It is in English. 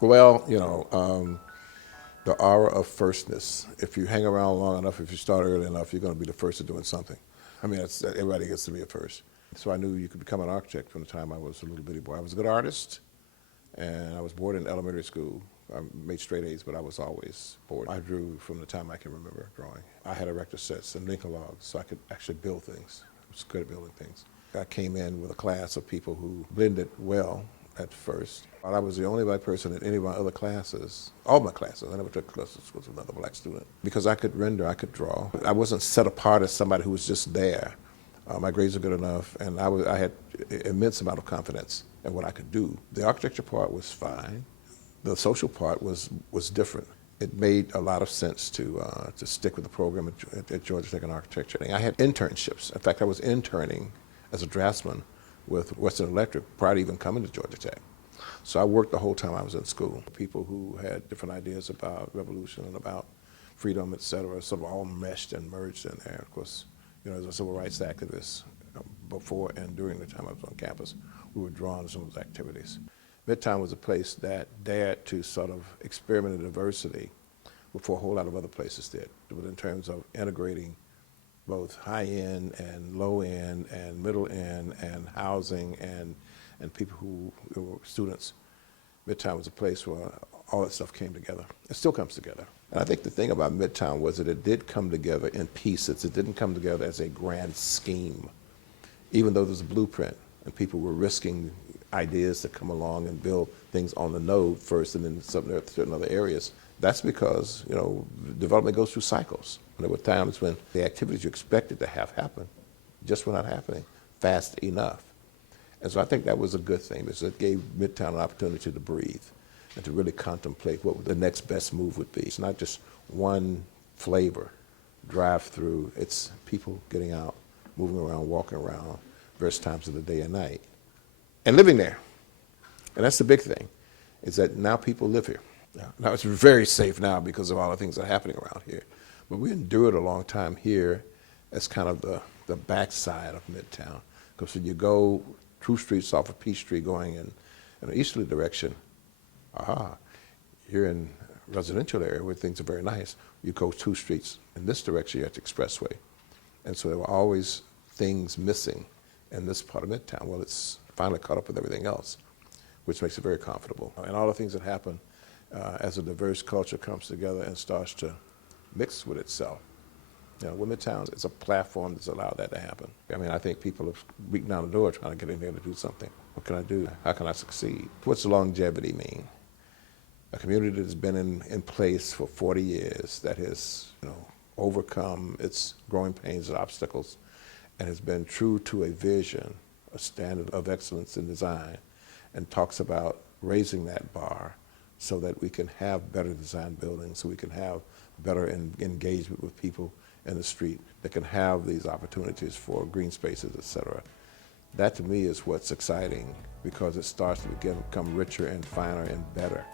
Well, the aura of firstness. If you hang around long enough, if you start early enough, you're going to be the first at doing something. I mean, everybody gets to be a first. So I knew you could become an architect from the time I was a little bitty boy. I was a good artist, and I was bored in elementary school. I made straight A's, but I was always bored. I drew from the time I can remember drawing. I had erector sets and Lincoln logs, so I could actually build things. I was good at building things. I came in with a class of people who blended well at first. I was the only black person in any of my other classes, all my classes. I never took classes with another black student. Because I could render, I could draw. I wasn't set apart as somebody who was just there. My grades were good enough, and I had an immense amount of confidence in what I could do. The architecture part was fine. The social part was different. It made a lot of sense to stick with the program at Georgia Tech in architecture. I had internships. In fact, I was interning as a draftsman with Western Electric prior to even coming to Georgia Tech. So I worked the whole time I was in school. People who had different ideas about revolution and about freedom, et cetera, sort of all meshed and merged in there. Of course, as a civil rights activist, before and during the time I was on campus, we were drawn to some of those activities. Midtown was a place that dared to sort of experiment in diversity before a whole lot of other places did, but in terms of integrating both high-end and low-end and middle-end and housing and people who were students. Midtown was a place where all that stuff came together. It still comes together. And I think the thing about Midtown was that it did come together in pieces. It didn't come together as a grand scheme, even though there's a blueprint and people were risking ideas to come along and build things on the node first and then certain other areas. That's because, development goes through cycles. And there were times when the activities you expected to have happen just were not happening fast enough. And so I think that was a good thing, because it gave Midtown an opportunity to breathe and to really contemplate what the next best move would be. It's not just one flavor, drive through. It's people getting out, moving around, walking around various times of the day and night, and living there. And that's the big thing, is that now people live here. Now it's very safe now because of all the things that are happening around here. But we endured a long time here as kind of the backside of Midtown. Because when you go 2 streets off of Peachtree going in an easterly direction, you're in a residential area where things are very nice. You go 2 streets in this direction, you're at the expressway. And so there were always things missing in this part of Midtown. Well, it's finally caught up with everything else, which makes it very comfortable. And all the things that happen as a diverse culture comes together and starts to mix with itself. Midtown is a platform that's allowed that to happen. I mean, I think people have beaten down the door trying to get in there to do something. What can I do? How can I succeed? What's longevity mean? A community that's been in place for 40 years, that has overcome its growing pains and obstacles, and has been true to a vision, a standard of excellence in design, and talks about raising that bar so that we can have better designed buildings, so we can have better engagement with people in the street, that can have these opportunities for green spaces, et cetera. That to me is what's exciting, because it starts to become richer and finer and better.